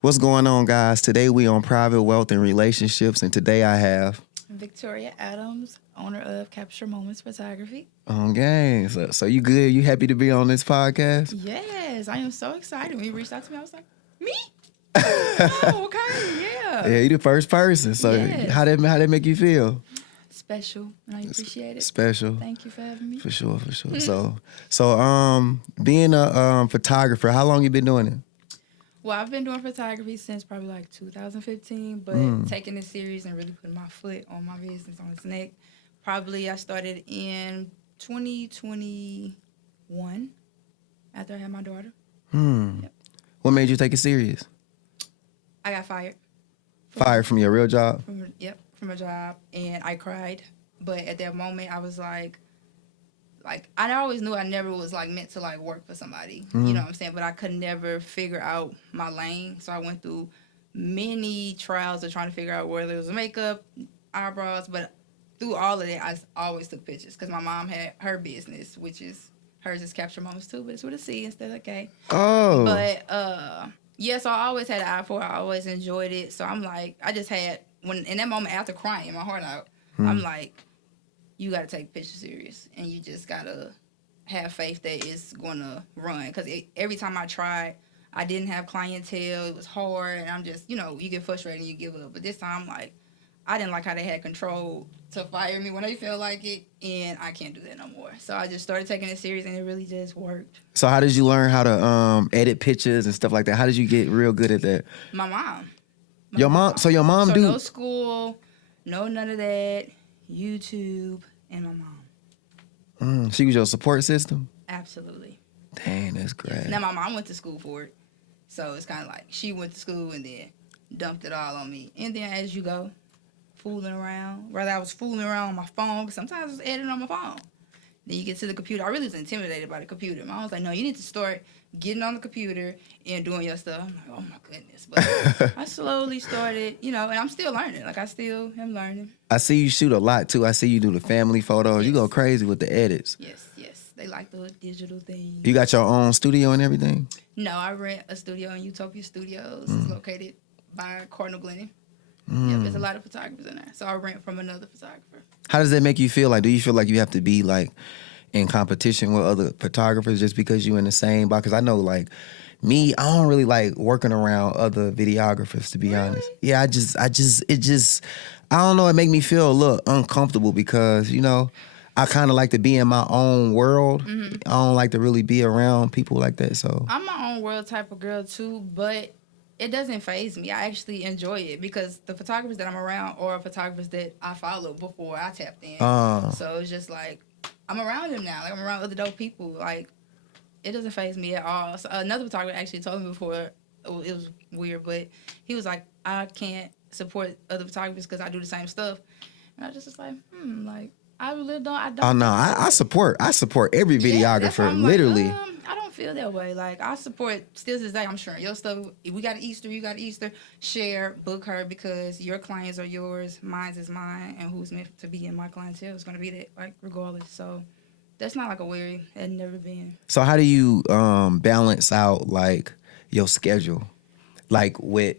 What's going on, guys? Today we on private wealth and relationships, and today I have Victoria Adams, owner of Capture Moments Photography. on gang. So you good? You happy to be on this podcast? Yes, I am so excited. When you reached out to me, I was like, me? Oh, okay, Yeah, yeah. you the first person. So Yes. how that make you feel? Special, and I appreciate it. Special. Thank you for having me. For sure, for sure. So being a photographer, how long you been doing it? Well, I've been doing photography since probably like 2015, but taking it serious and really putting my foot on my business on its neck. Probably I started in 2021 after I had my daughter. Yep. What made you take it serious? I got fired. Fired from your real job? From a job, and I cried. But at that moment, I was like I always knew I never was like meant to like work for somebody. You know what I'm saying? But I could never figure out my lane. So I went through many trials of trying to figure out whether it was makeup, eyebrows, but through all of that, I always took pictures because my mom had her business, which is hers is Capture Moments too, but it's with a C instead of K. Oh. But yeah, so I always had an eye for it. I always enjoyed it. So I'm like, I just had when in that moment after crying my heart out, I'm like, you got to take pictures serious, and you just got to have faith that it's going to run. Because every time I tried, I didn't have clientele. It was hard, and I'm just, you get frustrated and you give up. But this time, like, I didn't like how they had control to fire me when they felt like it, and I can't do that no more. So I just started taking it serious, and it really just worked. So how did you learn how to edit pictures and stuff like that? How did you get real good at that? My mom. Your mom? So your mom do? No school, no none of that. YouTube, and my mom. She was your support system? Absolutely. Dang, that's great. Now, my mom went to school for it. So it's kind of like she went to school and then dumped it all on me. And then as you go, fooling around. Whether I was fooling around on my phone, but sometimes I was editing on my phone. Then you get to the computer. I really was intimidated by the computer. My mom was like, no, you need to start getting on the computer and doing your stuff. I'm like, oh, my goodness. But I slowly started, and I'm still learning. Like, I still am learning. I see you shoot a lot, too. I see you do the family photos. Yes. You go crazy with the edits. Yes. They like the digital thing. You got your own studio and everything? No, I rent a studio in Utopia Studios. It's located by Cardinal Glennon. Yeah, there's a lot of photographers in there. So I rent from another photographer. How does that make you feel? Like, do you feel like you have to be, like, in competition with other photographers just because you in the same box? Because I know, like, me, I don't really like working around other videographers, to be honest. Yeah, it just, I don't know, it make me feel a little uncomfortable because, I kind of like to be in my own world. I don't like to really be around people like that, so. I'm my own world type of girl, too, but it doesn't faze me. I actually enjoy it because the photographers that I'm around are photographers that I followed before I tapped in. So it's just like, I'm around them now. Like, I'm around other dope people. Like, it doesn't faze me at all. So another photographer actually told me before, it was weird, but he was like, I can't support other photographers because I do the same stuff. And I just was like, I really don't. I don't. Oh no, I support every videographer, literally. I don't feel that way. Like, I support still to this day. I'm sure your stuff. If we got an Easter, you got an Easter. Share, book her because your clients are yours, mine is mine, and who's meant to be in my clientele is gonna be that. Like, regardless. So that's not like a worry. Had never been. So how do you balance out like your schedule, like with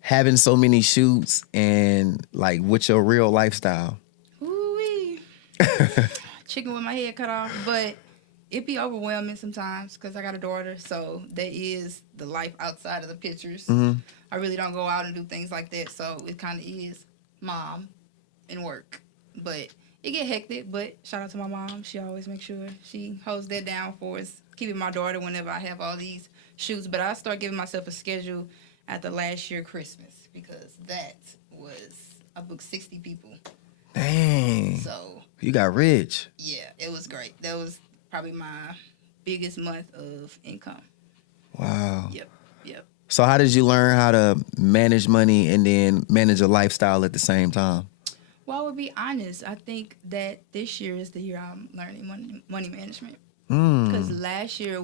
having so many shoots and like with your real lifestyle? Chicken with my head cut off, but it be overwhelming sometimes because I got a daughter, so there is the life outside of the pictures. I really don't go out and do things like that, so it kind of is mom and work. But it get hectic, but shout out to my mom. She always makes sure she holds that down for us, keeping my daughter whenever I have all these shoots. But I start giving myself a schedule after last year Christmas because that was, I booked 60 people. Dang. So you got rich. Yeah, it was great. That was probably my biggest month of income. Wow. Yep. So how did you learn how to manage money and then manage a lifestyle at the same time? Well, I would be honest. I think that this year is the year I'm learning money management. Mm. Because last year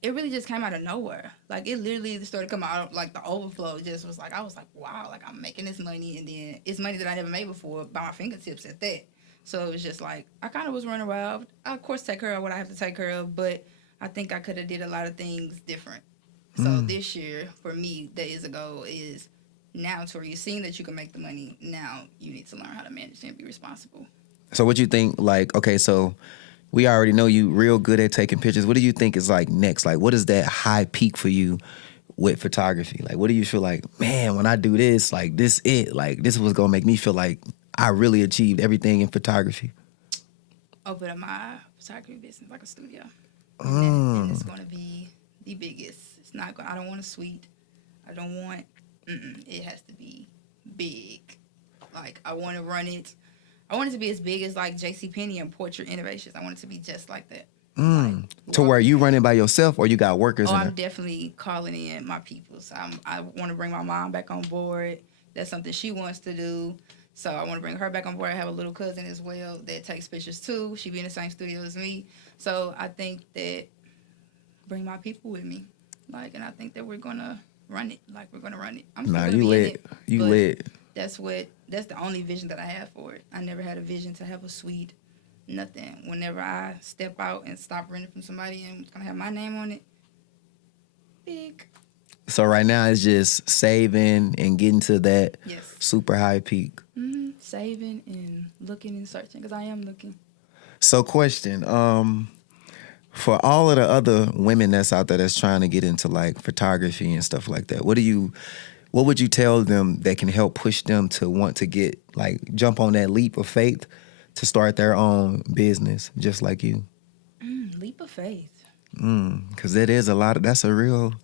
it really just came out of nowhere. Like, it literally started coming out, like, the overflow just was like, I was like, wow, like, I'm making this money, and then it's money that I never made before by my fingertips at that. So it was just like, I kind of was running wild. I, of course, take care of what I have to take care of, but I think I could have did a lot of things different. So this year, for me, that is a goal is now, Tori, you've seen that you can make the money. Now you need to learn how to manage and be responsible. So what you think, like, okay, so we already know you real good at taking pictures. What do you think is like next? Like, what is that high peak for you with photography? Like, what do you feel like, man, when I do this, like, this it, like, this was gonna make me feel like I really achieved everything in photography? Open up my photography business, like a studio. And it's going to be the biggest. It's not going, I don't want a suite. I don't want, it has to be big. Like, I want to run it. I want it to be as big as like JCPenney and Portrait Innovations. I want it to be just like that. Like, To where you running by yourself or you got workers in I'm there? definitely calling in my people. So I want to bring my mom back on board. That's something she wants to do. So I want to bring her back on board. I have a little cousin as well that takes pictures too. She be in the same studio as me. So I think that bring my people with me. Like, and I think that we're going to run it. Like, we're going to run it. I'm still gonna You be in lit. it, You but lit. that's the only vision that I have for it. I never had a vision to have a suite, nothing. Whenever I step out and stop renting from somebody and it's going to have my name on it, big. So right now it's just saving and getting to that Yes. super high peak. Saving and looking and searching because I am looking. So question, for all of the other women that's out there that's trying to get into like photography and stuff like that, what would you tell them that can help push them to want to get like jump on that leap of faith to start their own business just like you? Leap of faith. Because that's a real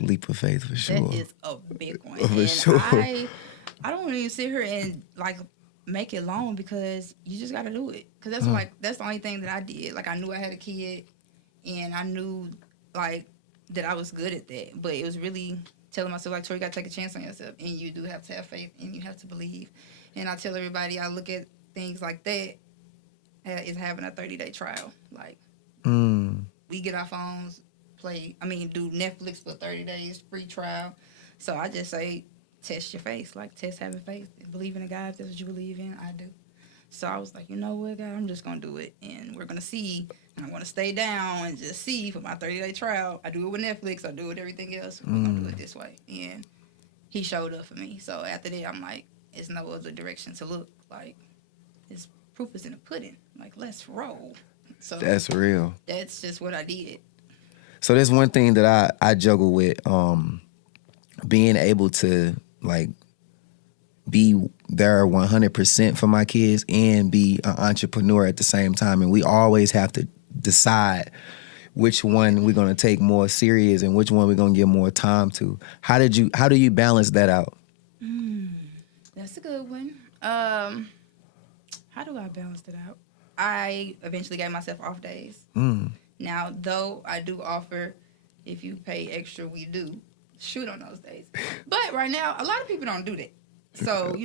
leap of faith for sure. That is a big one. For And sure. I don't even sit here and like make it long because you just got to do it. Because that's the only thing that I did. Like, I knew I had a kid and I knew like that I was good at that. But it was really telling myself, like, Tori, you got to take a chance on yourself. And you do have to have faith and you have to believe. And I tell everybody, I look at things like that as having a 30-day trial. Like, we get our phones, do Netflix for 30 days, free trial. So I just say, test your faith. Like, test having faith. Believe in a God, if that's what you believe in. I do. So I was like, you know what, God, I'm just going to do it. And we're going to see. And I'm going to stay down and just see for my 30-day trial. I do it with Netflix. I do it with everything else. We're going to do it this way. And he showed up for me. So after that, I'm like, it's no other direction to look. Like, it's proof is in the pudding. Like, let's roll. So That's real. that's just what I did. So there's one thing that I juggle with, being able to like be there 100% for my kids and be an entrepreneur at the same time. And we always have to decide which one we're going to take more serious and which one we're going to give more time to. How do you balance that out? That's a good one. How do I balance it out? I eventually gave myself off days. Now, though, I do offer, if you pay extra, we do shoot on those days. But right now, a lot of people don't do that. So,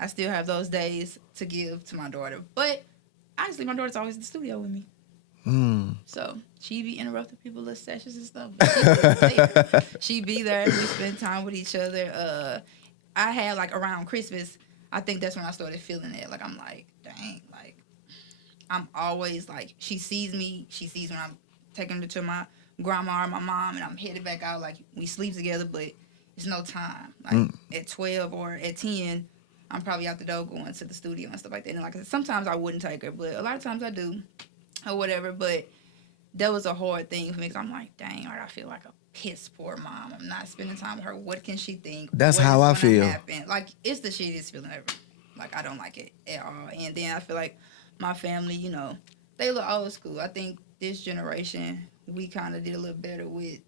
I still have those days to give to my daughter. But honestly, my daughter's always in the studio with me. So she be interrupting people's sessions and stuff. But she be there. We spend time with each other. I had, like, around Christmas, I think that's when I started feeling it. Like, I'm like, dang, like, I'm always, like, she sees me. She sees when I'm taking her to my grandma or my mom, and I'm headed back out. Like, we sleep together, but it's no time. Like, at 12 or at 10, I'm probably out the door going to the studio and stuff like that. And, like, sometimes I wouldn't take her, but a lot of times I do or whatever. But that was a hard thing for me because I'm like, dang, I feel like a piss poor mom. I'm not spending time with her. What can she think? That's what how is I gonna feel. happen? Like, it's the shittiest feeling ever. Like, I don't like it at all. And then I feel like my family, they look old school. I think this generation, we kind of did a little better with,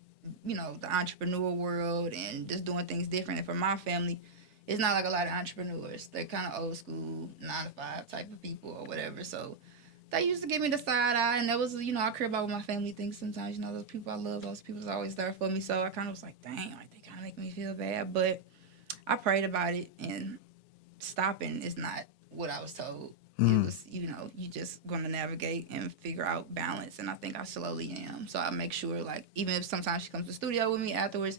the entrepreneur world and just doing things different. And for my family, it's not like a lot of entrepreneurs. They're kind of old school, 9-to-5 type of people or whatever. So they used to give me the side eye, and that was, I care about what my family thinks sometimes. Those people I love, those people's always there for me. So I kind of was like, dang, like, they kind of make me feel bad. But I prayed about it, and stopping is not what I was told. It was, you just going to navigate and figure out balance. And I think I slowly am. So I make sure, like, even if sometimes she comes to the studio with me afterwards,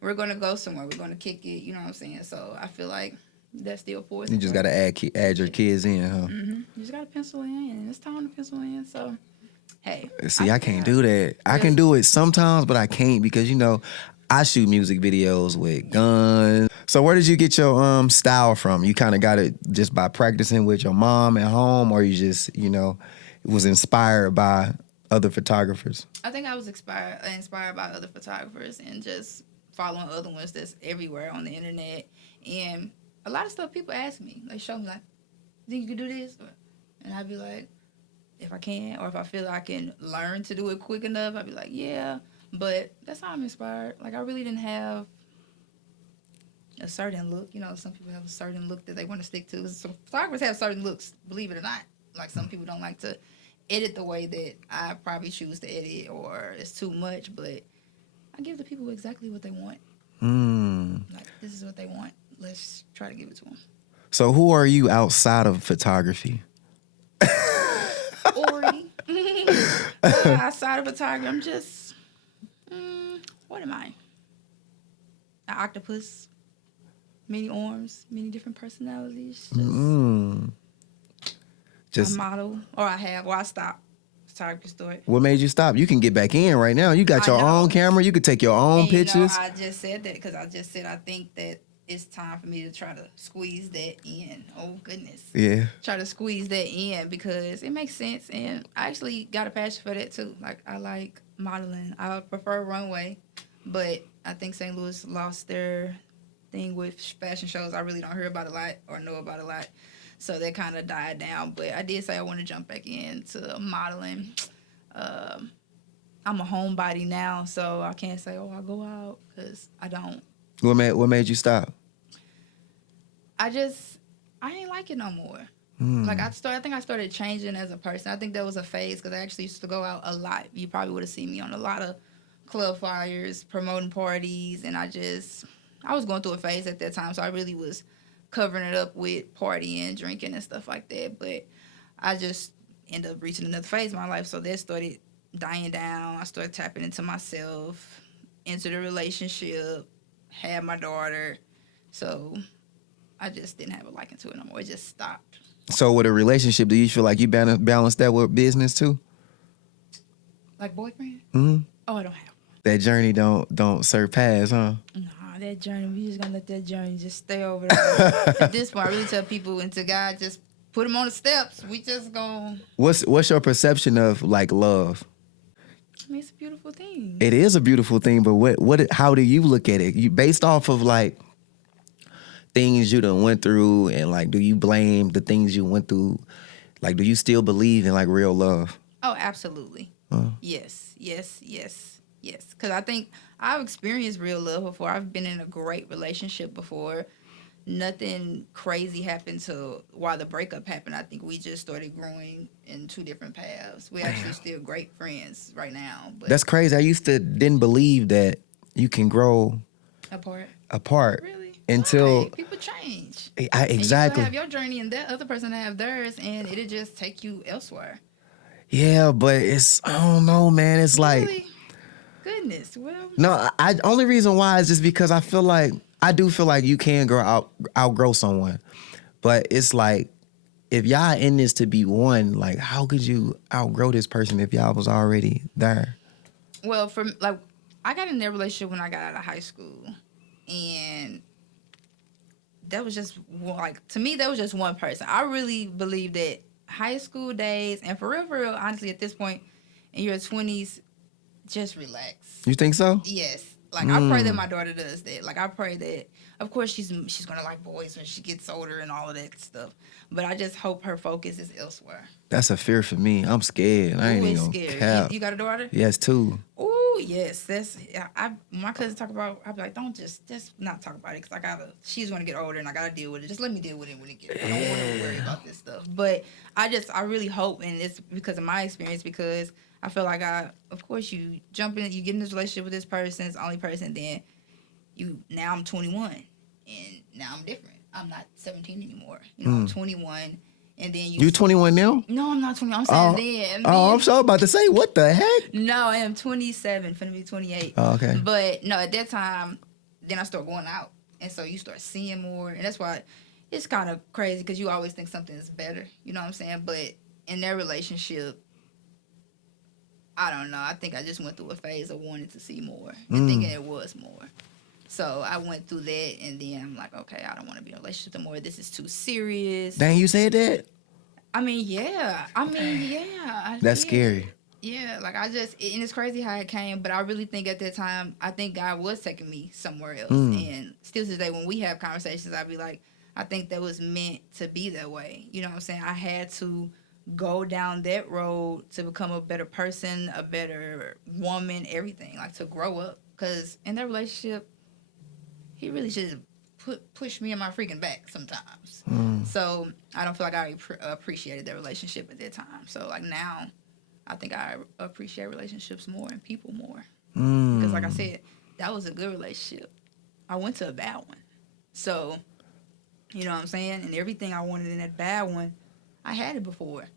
we're going to go somewhere. We're going to kick it. You know what I'm saying? So I feel like that still pours. You just got to add your kids in, huh? You just got to pencil in. And it's time to pencil in. So, hey. See, I can't do that. I can do it sometimes, but I can't because, I shoot music videos with guns. So where did you get your style from? You kind of got it just by practicing with your mom at home, or you just, was inspired by other photographers? I think I was inspired by other photographers and just following other ones that's everywhere on the internet. And a lot of stuff people ask me, like show me like, think you can do this? And I'd be like, if I can, or if I feel I can learn to do it quick enough, I'd be like, yeah. But that's how I'm inspired. Like I really didn't have a certain look. Some people have a certain look that they want to stick to. Some photographers have certain looks, believe it or not. Like some people don't like to edit the way that I probably choose to edit, or it's too much, but I give the people exactly what they want. Like, this is what they want. Let's try to give it to them. So who are you outside of photography? Ori. Outside of photography, I'm just, what am I? An octopus. Many arms, many different personalities. Just a model. Or I stopped. Photography story. What made you stop? You can get back in right now. You got your own camera. You could take your own pictures. I just said that because I just said I think that it's time for me to try to squeeze that in. Oh, goodness. Yeah. Try to squeeze that in because it makes sense. And I actually got a passion for that, too. Like, I like modeling. I prefer runway. But I think St. Louis lost their thing with fashion shows. I really don't hear about a lot or know about a lot. So that kind of died down. But I did say I want to jump back into modeling. I'm a homebody now, so I can't say, I go out, because I don't. What made you stop? I ain't like it no more. Like, I think I started changing as a person. I think that was a phase, because I actually used to go out a lot. You probably would have seen me on a lot of club flyers, promoting parties, and I was going through a phase at that time, so I really was covering it up with partying, drinking, and stuff like that. But I just ended up reaching another phase in my life, so that started dying down. I started tapping into myself, into the relationship, had my daughter, so I just didn't have a liking to it no more. It just stopped. So with a relationship, do you feel like you balance that with business too? Like boyfriend? Mm-hmm. Oh, I don't have one. That journey don't surpass, huh? Nah, that journey, we just gonna let that journey just stay over there. At this point, I really tell people, into God, just put them on the steps. We just gonna... What's your perception of, like, love? I mean, it's a beautiful thing. It is a beautiful thing, but how do you look at it? You based off of, like, things you done went through, and, like, do you blame the things you went through? Like, do you still believe in, like, real love? Oh, absolutely. Yes. Because I think I've experienced real love before. I've been in a great relationship before. Nothing crazy happened while the breakup happened. I think we just started growing in two different paths. We're actually still great friends right now. But that's crazy. I didn't believe that you can grow apart. Really? Until people change. Exactly. And you have your journey, and that other person have theirs, and it'll just take you elsewhere. Yeah, but I don't know, man. It's really? Like, goodness. Well, no. Only reason why is just because I do feel like you can outgrow someone, but it's like, if y'all in this to be one, like, how could you outgrow this person if y'all was already there? Well, I got in that relationship when I got out of high school, and that was just to me, that was just one person. I really believe that high school days, and for real, honestly, at this point in your 20s, just relax. You think so? Yes. Like, I pray that my daughter does that. Like, I pray that, of course, she's gonna like boys when she gets older and all of that stuff. But I just hope her focus is elsewhere. That's a fear for me. I'm scared. I ain't even scared. Cap. You got a daughter? Yes, 2. Oh, yes. That's my cousin talk about. I'd be like, don't just not talk about it, because she's gonna get older and I gotta deal with it. Just let me deal with it when it gets. I don't want to worry about this stuff. But I really hope, and it's because of my experience, because I feel like of course, you jump in, you get in this relationship with this person, it's the only person, then now I'm 21, and now I'm different. I'm not 17 anymore. I'm 21, and then you 21 now? No, I'm not 21. I'm saying then. I'm so about to say, what the heck? No, I am 27, finna be 28. Oh, okay. But no, at that time, then I start going out, and so you start seeing more, and that's why it's kind of crazy, because you always think something is better. You know what I'm saying? But in their relationship, I don't know. I think I just went through a phase of wanting to see more and thinking it was more. So I went through that, and then I'm like, okay, I don't want to be in a relationship anymore. This is too serious. Dang, you said that? I mean, yeah. I That's did. scary. Yeah, like and it's crazy how it came, but I really think at that time, I think God was taking me somewhere else. And still to this day, when we have conversations, I'd be like, I think that was meant to be that way. You know what I'm saying? I had to go down that road to become a better person, a better woman, everything, like to grow up. Because in that relationship, he really should push me in my freaking back sometimes. So I don't feel like I appreciated that relationship at that time. So like now, I think I appreciate relationships more and people more. Because like I said, that was a good relationship. I went to a bad one. So, you know what I'm saying? And everything I wanted in that bad one, I had it before.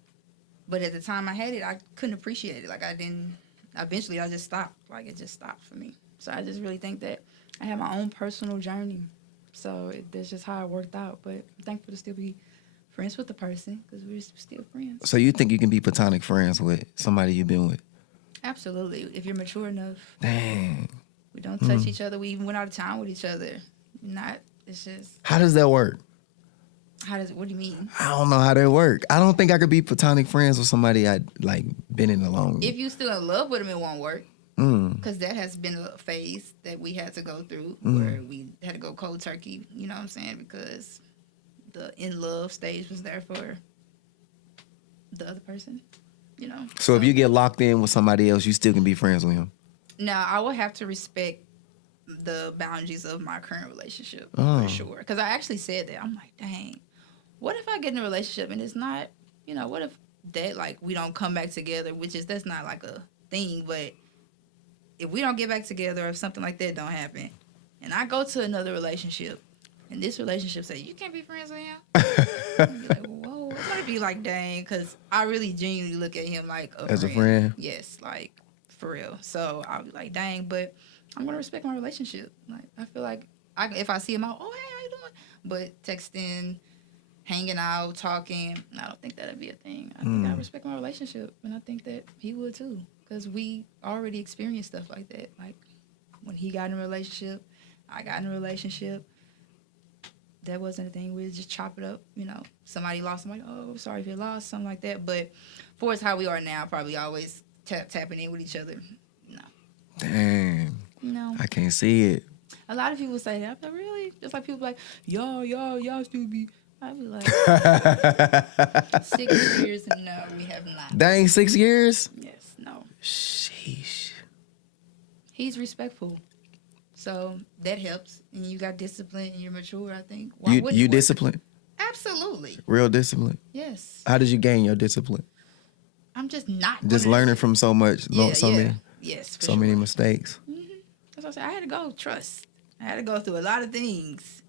But at the time I had it, I couldn't appreciate it. Like I didn't, eventually I just stopped. Like it just stopped for me. So I just really think that I had my own personal journey. So that's just how it worked out. But I'm thankful to still be friends with the person because we're still friends. So you think you can be platonic friends with somebody you've been with? Absolutely. If you're mature enough. Dang. We don't touch each other. We even went out of town with each other. It's just. How does that work? What do you mean? I don't know how that work. I don't think I could be platonic friends with somebody I like been in alone. If you still in love with them, it won't work. Because that has been a phase that we had to go through where we had to go cold turkey. You know what I'm saying? Because the in love stage was there for the other person. You know. So if you get locked in with somebody else, you still can be friends with him. Now I would have to respect the boundaries of my current relationship for sure. Because I actually said that. I'm like, dang, what if I get in a relationship and it's not, what if that, like, we don't come back together, that's not like a thing, but if we don't get back together or if something like that don't happen, and I go to another relationship, and this relationship say, you can't be friends with him? I'd be like, whoa, it's going to be like, dang, because I really genuinely look at him like as a friend. Yes, like, for real. So I'll be like, dang, but I'm going to respect my relationship. Like, I feel like if I see him out, oh, hey, how you doing? But texting, hanging out, talking, I don't think that'd be a thing. I think I respect my relationship, and I think that he would too, because we already experienced stuff like that. Like, when he got in a relationship, I got in a relationship. That wasn't a thing. We just chop it up, Somebody lost, I'm like, oh, sorry if you lost, something like that. But for us, how we are now, probably always tapping in with each other. No. Dang. No. I can't see it. A lot of people say that. I'm like, really? Just like people like, y'all still be. I'd be like, 6 years, no, we have not. Dang, 6 years? Yes, no. Sheesh. He's respectful. So that helps. And you got discipline and you're mature, I think. You disciplined? Absolutely. Real discipline? Yes. How did you gain your discipline? I'm just not. Just learning from so much, so many mistakes. Mm-hmm. That's what I said. I had to go trust. I had to go through a lot of things.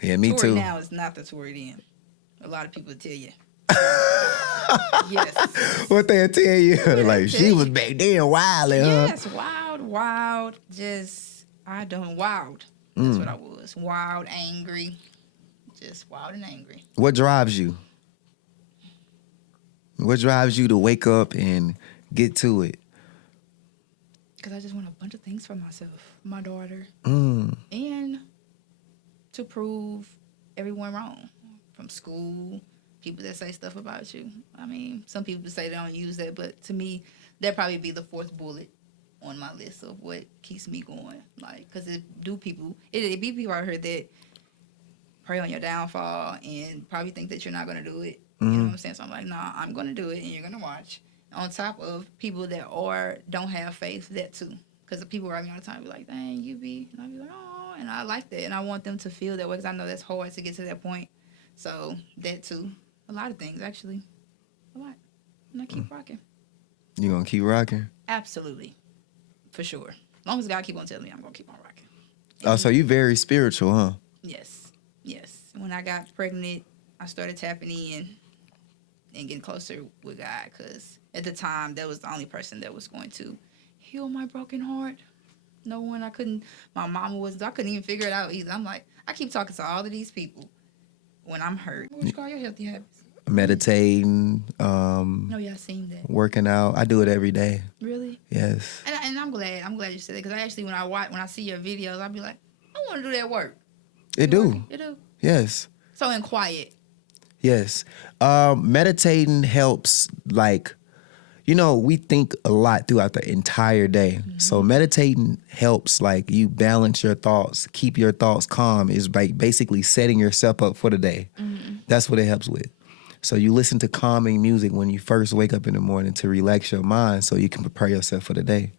Yeah, me too. Now is not the Tory then. A lot of people tell you. Yes. What they tell you? Like, she was back then wild, huh? Yes, wild. Just, wild. That's what I was. Wild, angry. Just wild and angry. What drives you? What drives you to wake up and get to it? Because I just want a bunch of things for myself, my daughter, Mm. and to prove everyone wrong. From school, people that say stuff about you. I mean, some people say they don't use that, but to me, that'd probably be the fourth bullet on my list of what keeps me going. Like, because it be people out here that prey on your downfall and probably think that you're not going to do it. You know what I'm saying? So I'm like, nah, I'm going to do it, and you're going to watch. On top of people that don't have faith, that too. Because the people around me all the time be like, dang, you be. And I'll be like, oh, and I like that. And I want them to feel that way because I know that's hard to get to that point. So that too. A lot of things, actually. A lot. And I keep rocking. You going to keep rocking? Absolutely. For sure. As long as God keep on telling me, I'm going to keep on rocking. Oh, so you very spiritual, huh? Yes. When I got pregnant, I started tapping in and getting closer with God because at the time, that was the only person that was going to heal my broken heart. No one, I couldn't even figure it out either. I'm like, I keep talking to all of these people when I'm hurt. What you call your healthy habits? meditating, Oh yeah, I seen that. working out. I do it every day. Really? Yes. And I'm glad. I'm glad you said that, because I actually, when I see your videos, I'll be like, I want to do that work. It You do. working? It do. Yes. So in quiet. Yes. Meditating helps, like, we think a lot throughout the entire day. So meditating helps, like, you balance your thoughts, keep your thoughts calm, is like basically setting yourself up for the day. That's what it helps with. So you listen to calming music when you first wake up in the morning to relax your mind so you can prepare yourself for the day.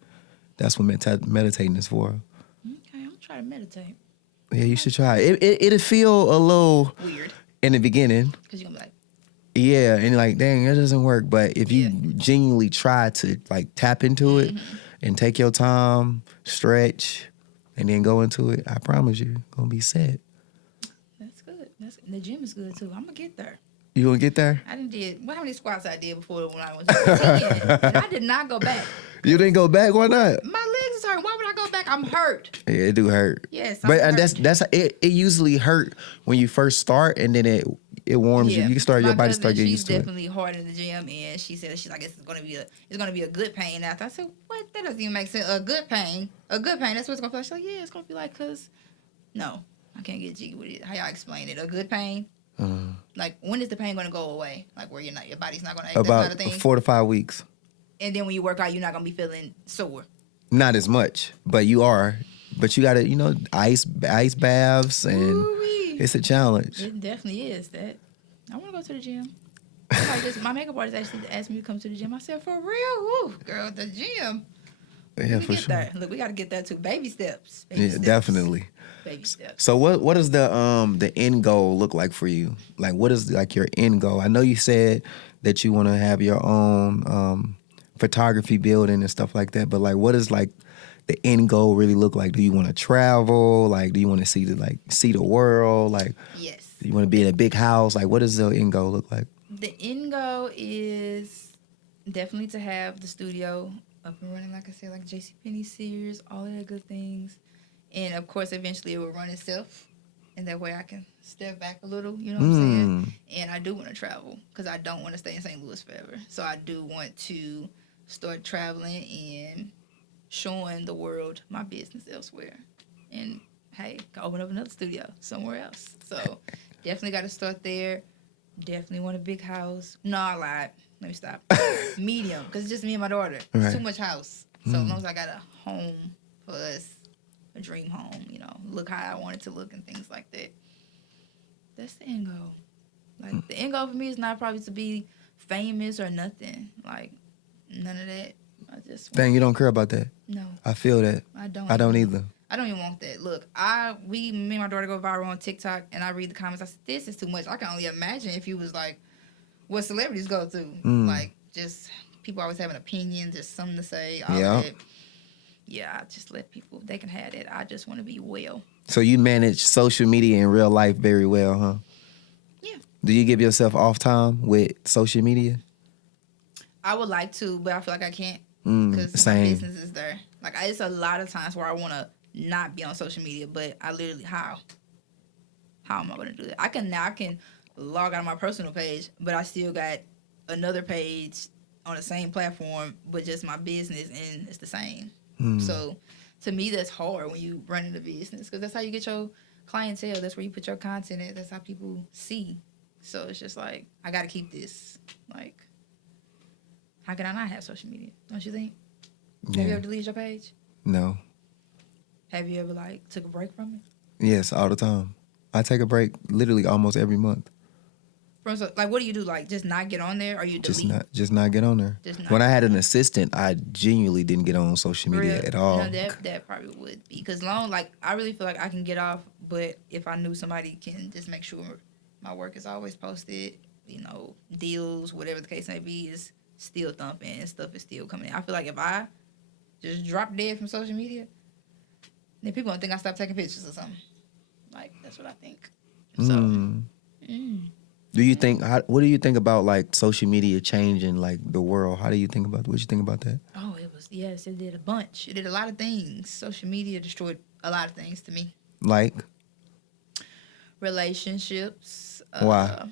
That's what meditating is for. Okay, I'm gonna try to meditate. Yeah, you should try it. It'll feel a little Weird. in the beginning. Because you're gonna be like, Yeah, and you're like, dang, that doesn't work. But if you Yeah. genuinely try to like tap into it and take your time, stretch, and then go into it, I promise you, gonna be set. that's good. The gym is good too. I'm gonna get there. You gonna get there? I didn't did how many squats I did before when I was 10, and I did not go back. You didn't go back? Why not? My legs is hurt. Why would I go back? I'm hurt. Yeah, it do hurt. Yes, But I'm and hurt. that's it usually hurt when you first start, and then it warms you. You can start, My your body cousin, start getting she's used to it. definitely hard in the gym, and she said she's like it's gonna be a good pain after. I said, what? That doesn't even make sense. A good pain. That's what it's gonna feel like. She's like, yeah, it's gonna be like, cause no, I can't get jiggy with it. How y'all explain it? A good pain. Like, when is the pain gonna go away? Like, where your body's not gonna ache. That's About not a thing. 4 to 5 weeks. And then when you work out, you're not gonna be feeling sore. Not as much, but you are. But you gotta, ice baths, and Ooh-wee. it's a challenge. It definitely is that. I want to go to the gym. My makeup artist actually asked me to come to the gym. I said, for real? Woo, girl, the gym. Yeah, We for get sure. there. Look, we got to get there too. Baby steps. Baby Yeah, steps. definitely. Baby steps. So what does the end goal look like for you? Like, what is like your end goal? I know you said that you want to have your own photography building and stuff like that, but like, what does like the end goal really look like? Do you want to travel? Like, do you want to see the world? Like, Yes. do you want to be in a big house? Like, what does the end goal look like? The end goal is definitely to have the studio up and running, like I said, like JCPenney, Sears, all of that good things. And, of course, eventually it will run itself. And that way I can step back a little, you know what I'm saying? And I do want to travel because I don't want to stay in St. Louis forever. So I do want to start traveling and showing the world my business elsewhere. And, hey, open up another studio somewhere else. So definitely got to start there. Definitely want a big house. No, I lied. Let me stop. Medium, because it's just me and my daughter. Right. It's too much house. So as long as I got a home for us, a dream home, look how I want it to look and things like that. That's the end goal. Like, the end goal for me is not probably to be famous or nothing. Like, none of that. I just want, Dang, you don't care about that. no, I feel that. I don't. I don't either. I don't even want that. Look, me and my daughter go viral on TikTok, and I read the comments. I said, this is too much. I can only imagine if you was like, what celebrities go through. Like, just people always have an opinion, just something to say. All that. Yeah, I just let people, they can have it. I just want to be well. So you manage social media in real life very well, huh? Yeah. Do you give yourself off time with social media? I would like to, but I feel like I can't because my same. business is there. Like, it's a lot of times where I want to not be on social media, but I literally, how am I going to do that? I can log out of my personal page, but I still got another page on the same platform, but just my business, and it's the same. So to me, that's hard when you run a business because that's how you get your clientele. That's where you put your content at. That's how people see. So it's just like, I got to keep this. Like, how can I not have social media? Don't you think? Yeah. Have you ever deleted your page? No. Have you ever took a break from it? Yes, all the time. I take a break literally almost every month. What do you do? Just not get on there, or you delete? Just not get on there. When I had an assistant, I genuinely didn't get on social media at all. No, that probably would be because I really feel like I can get off, but if I knew somebody can just make sure my work is always posted, deals, whatever the case may be, is still thumping and stuff is still coming in. I feel like if I just drop dead from social media, then people gonna think I stopped taking pictures or something. Like, that's what I think. So. Do you think? What do you think about social media changing the world? How do you think about? What you think about that? Oh, it did a bunch. It did a lot of things. Social media destroyed a lot of things to me. Like Relationships. Why?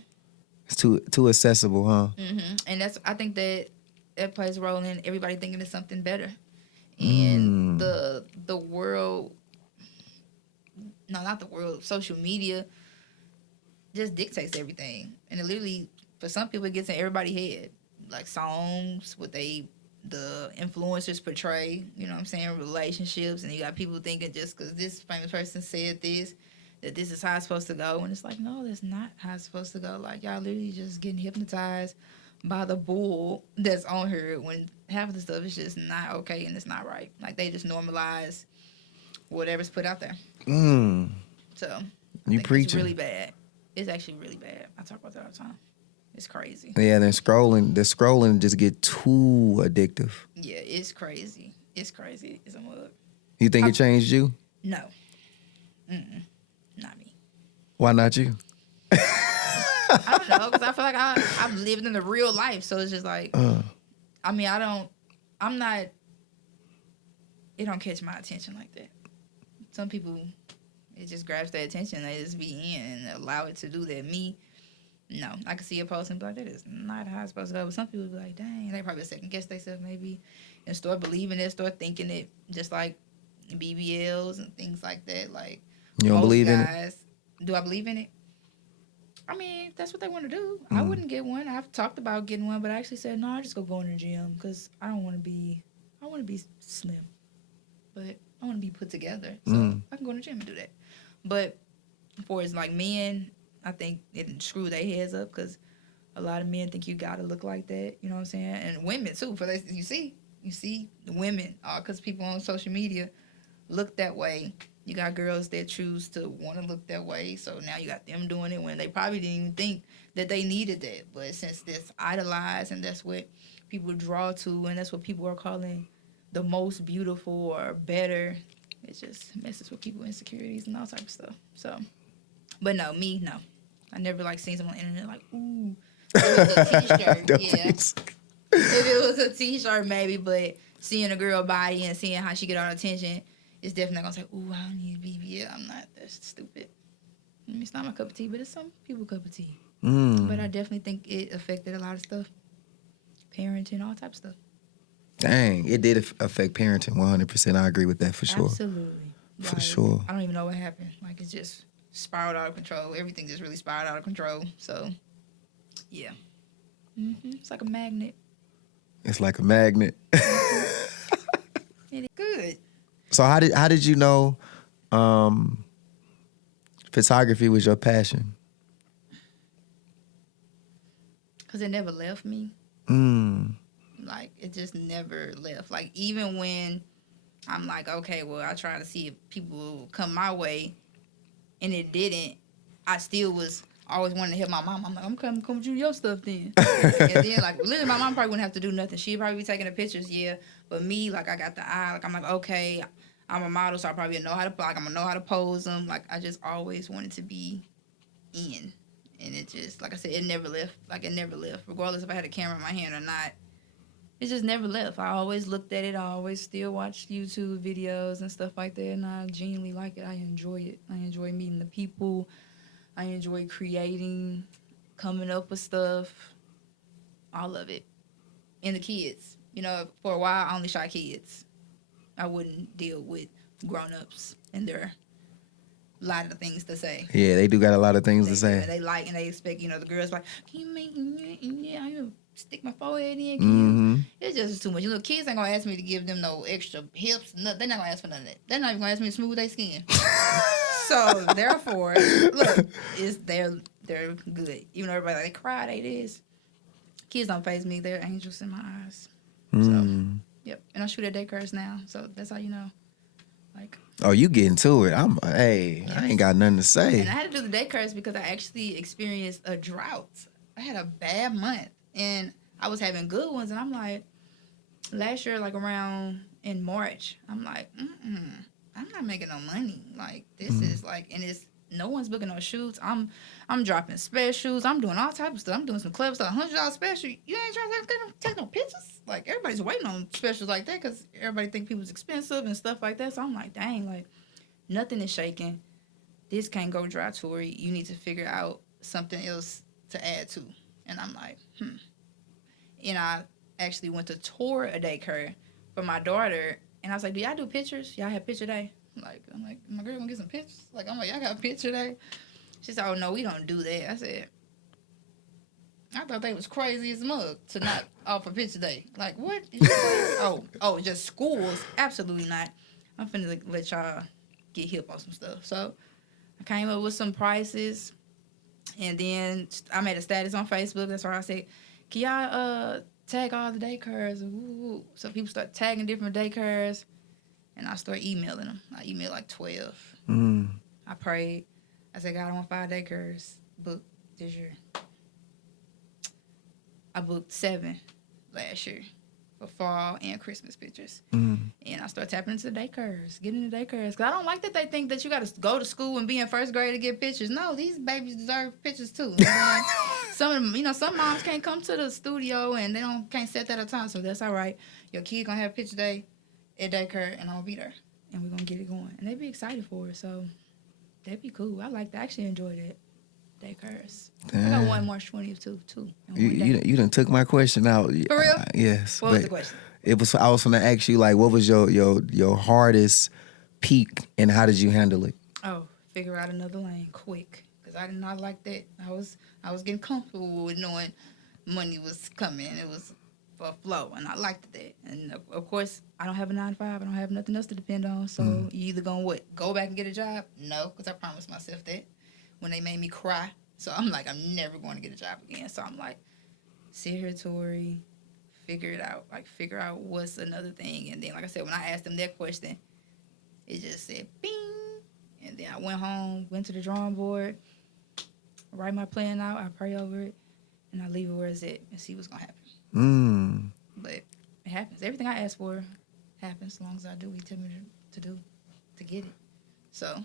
It's too accessible, huh? And I think that plays a role in everybody thinking it's something better, and Mm. the world, no, not the world, social media just dictates everything, and it literally, for some people, it gets in everybody's head, like songs, the influencers portray, you know what I'm saying, relationships, and you got people thinking just because this famous person said this, that this is how it's supposed to go, and it's like, no, that's not how it's supposed to go. Like, y'all literally just getting hypnotized by the bull that's on here when half of the stuff is just not okay and it's not right. Like, they just normalize whatever's put out there. Mm. So, I You think it's preaching. really bad. It's actually really bad. I talk about that all the time. It's crazy. Yeah, then scrolling. The scrolling just get too addictive. Yeah, it's crazy. It's crazy. It's a mug. You think it changed you? No. Not me. Why not you? I don't know, because I feel like I've lived in the real life. So it's just like, I mean, I'm not, it don't catch my attention like that. Some people, it just grabs their attention. They just be in and allow it to do that. Me, no. I can see a post and be like, that is not how it's supposed to go. But some people be like, dang, they probably second guess themselves maybe and start believing it, start thinking it, just like BBLs and things like that. Like, You don't most believe in guys, do I believe in it? I mean, if that's what they want to do. I wouldn't get one. I've talked about getting one, but I actually said, no, I just go in the gym because I want to be slim. But I want to be put together. So I can go in the gym and do that. But for as like men, I think it screw their heads up because a lot of men think you got to look like that. You know what I'm saying? And women too. For this, you see the women, because people on social media look that way. You got girls that choose to want to look that way, so now you got them doing it when they probably didn't even think that they needed that. But since that's idolized and that's what people draw to, and that's what people are calling the most beautiful or better, it just messes with people's insecurities and all type of stuff. So, but no, I never like seen someone on the internet like, ooh, it was a t-shirt, yeah. If it was a t-shirt, maybe, but seeing a girl body and seeing how she get all the attention, it's definitely not gonna say, ooh, I don't need BBL. I'm not. That's stupid. I mean, it's not my cup of tea, but it's some people's cup of tea. But I definitely think it affected a lot of stuff. Parenting, all type of stuff. Dang, it did affect parenting 100%. I agree with that for sure. Absolutely. For Like, sure. I don't even know what happened. Like, it's just spiraled out of control. Everything just really spiraled out of control. So, yeah. It's like a magnet. It's like a magnet. It is good. So how did you know photography was your passion? Because it never left me. Like, it just never left. Like, even when I'm like, okay, well, I try to see if people will come my way, and it didn't, I still was always wanting to help my mom. I'm like, I'm coming with you, your stuff then. And then, like, literally, my mom probably wouldn't have to do nothing. She'd probably be taking the pictures, yeah. But me, like, I got the eye. Like, I'm like, okay, I'm a model, so I probably know how to, like, I'm going to know how to pose them. Like, I just always wanted to be in. And it just, like I said, it never left. Like, it never left. Regardless if I had a camera in my hand or not, it just never left. I always looked at it. I always still watched YouTube videos and stuff like that, and I genuinely like it. I enjoy it. I enjoy meeting the people. I enjoy creating, coming up with stuff. All of it. And the kids. You know, for a while, I only shot kids. I wouldn't deal with grown-ups and their lot of things to say. Yeah, they do got a lot of things to say. And they like and they expect, you know, the girls like, can you make, you stick my forehead in? Can you? It's just too much. You know, kids ain't gonna ask me to give them no extra hips. No, they're not gonna ask for none of that. They're not even gonna ask me to smooth their skin. So therefore, look, they're good. Even though everybody like, they cry, they this. Kids don't faze me. They're angels in my eyes. So, yep. And I shoot at daycares now, so that's how you know. Like, oh, you getting to it. I ain't got nothing to say. and I had to do the daycares because I actually experienced a drought. I had a bad month, and I was having good ones, and I'm like, last year, like around in March, I'm like, I'm not making no money. Like, this is like, and it's, no one's booking no shoots. I'm dropping specials. I'm doing all types of stuff. I'm doing some clever stuff. $100 special. You ain't trying to take no pictures? Like, everybody's waiting on specials like that because everybody think people's expensive and stuff like that. So I'm like, dang, like, nothing is shaking. This can't go dry, Tori. You need to figure out something else to add to. And I'm like, And I actually went to tour a daycare for my daughter. And I was like, do y'all do pictures? Y'all have picture day? I'm like, my girl gonna get some pictures? Like, I'm like, y'all got picture day? She said, oh, no, we don't do that. I said, I thought they was crazy as mug to not offer picture day. Like, what? Is you crazy? Oh, just schools? Absolutely not. I'm finna let y'all get hip on some stuff. So I came up with some prices, and then I made a status on Facebook. That's why I said, can y'all tag all the daycares? Ooh. So people start tagging different daycares, and I start emailing them. I emailed like 12. I prayed. I said, God, I want 5 daycares booked this year. I booked 7 last year for fall and Christmas pictures. And I started tapping into the daycares, getting into daycares. Because I don't like that they think that you got to go to school and be in first grade to get pictures. No, these babies deserve pictures too. Some of them, some moms can't come to the studio and they can't set that at a time. So that's all right. Your kid going to have picture day at daycare and I'm going to be there. And we're going to get it going. And they be excited for it. So that'd be cool. I like that. I actually enjoyed it. Daycares. I got one March 20th too. You done took my question out. For real? Yes. What was the question? I was gonna ask you, like, what was your hardest peak and how did you handle it? Oh, figure out another lane quick. Because I did not like that. I was getting comfortable with knowing money was coming. It was for flow and I liked that. And of course I don't have a 9 to 5. I don't have nothing else to depend on. So you either gonna go back and get a job? No, because I promised myself that when they made me cry. So I'm like, I'm never going to get a job again. So I'm like, sit here, Tori, figure it out. Like, figure out what's another thing. And then, like I said, when I asked them that question, it just said, bing. And then I went home, went to the drawing board, write my plan out, I pray over it, and I leave it where it's at and see what's going to happen. But it happens. Everything I ask for happens as long as I do what he tell me to do to get it. So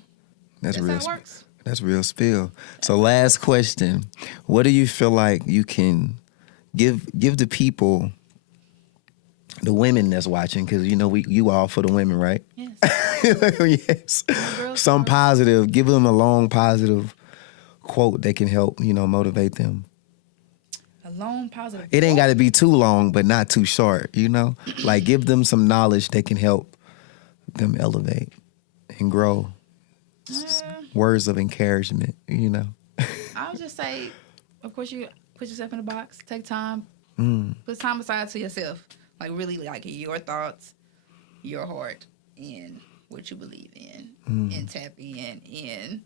that's how it works. That's real spill. So last question. What do you feel like you can give the people, the women that's watching, because you all for the women, right? Yes. Yes. Some positive, give them a long positive quote that can help, motivate them. A long positive It ain't got to be too long, but not too short, Like, give them some knowledge that can help them elevate and grow. Words of encouragement, I would just say, of course, you put yourself in a box. Take time. Put time aside to yourself. Like, really, like, your thoughts, your heart, and what you believe in. And tap in. And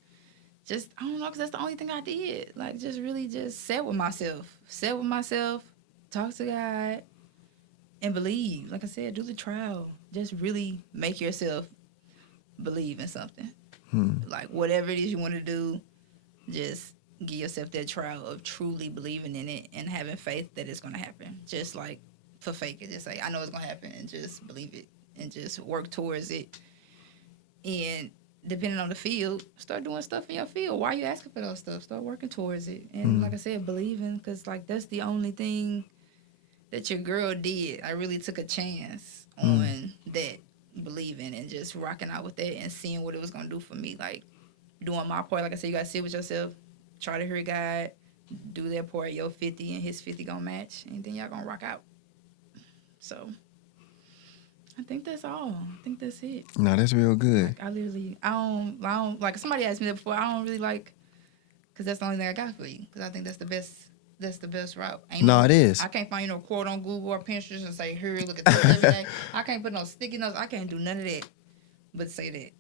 just, I don't know, because that's the only thing I did. Like, just really just sit with myself. Sit with myself. Talk to God. And believe. Like I said, do the trial. Just really make yourself believe in something. Like, whatever it is you want to do, just give yourself that trial of truly believing in it and having faith that it's going to happen. Just like for fake it, just say, I know it's going to happen, and just believe it and just work towards it. And depending on the field, start doing stuff in your field. Why are you asking for those stuff? Start working towards it. And like I said, believing, because like that's the only thing that your girl did. I really took a chance on that. Believing and just rocking out with that and seeing what it was going to do for me. Like, doing my part. Like I said, you got to sit with yourself, try to hear God, do that part. Your 50 and his 50 going to match, and then y'all going to rock out. So I think that's all. I think that's it. No, that's real good. Like, I don't, like, somebody asked me that before. I don't really like, because that's the only thing I got for you. Because I think that's the best. That's the best route. It is. I can't find quote on Google or Pinterest and say, here, look at this every day. I can't put no sticky notes. I can't do none of that but say that.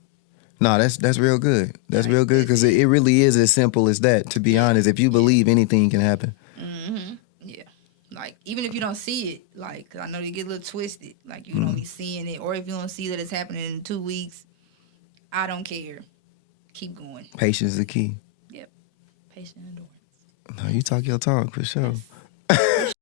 No, that's real good. That's real good, because it really is as simple as that, to be honest. If you believe, anything can happen. Yeah. Like, even if you don't see it, like, 'cause I know you get a little twisted. Like, you don't be seeing it. Or if you don't see that it's happening in 2 weeks, I don't care. Keep going. Patience is the key. Yep. Patient endurance. No, you talk your talk, for sure. Yes.